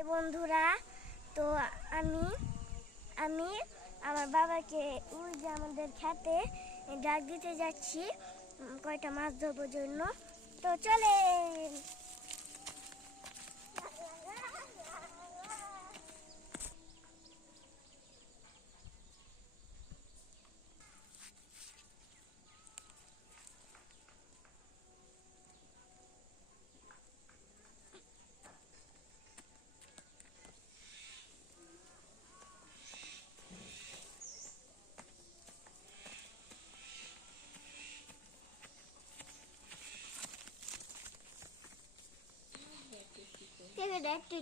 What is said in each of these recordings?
এই বন্ধুরা, তো আমি আমি আমার বাবাকে ওই যে আমাদের খেতে ডাক দিতে যাচ্ছি কয়টা মাছ ধরবার জন্য। তো চলেন।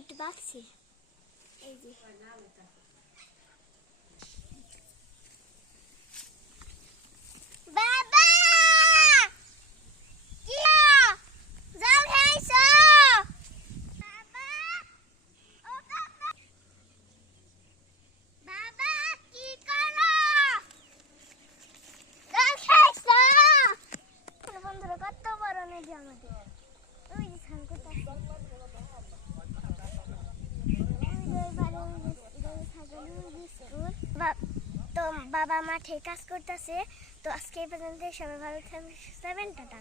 একটু বাঁকছি, এই যে বাবা কি জাল খাইছো? বাবা ও বাবা, বাবা কি করো? জাল খাইছো? বন্ধুরা কত বড় নদী আমাদের, ওই যে স্নান করতেছে। তো বাবা মাঠে কাজ করতেছে। তো আজকে এই পর্যন্ত, সবাই ভালো থাকবেন, টাটা।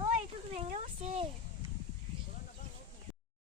ও এইটুকু ভেঙে বসে।